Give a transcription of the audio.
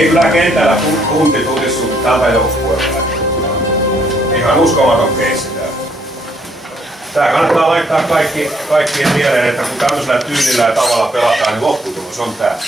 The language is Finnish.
Ei kyllä kentällä puntti tutissu tältä joukkueelta. Ihan uskomaton keissi tää. Tää kannattaa laittaa kaikkien mieleen, että kun tämmöisellä tyylillä ja tavalla pelataan, niin lopputulos on tää.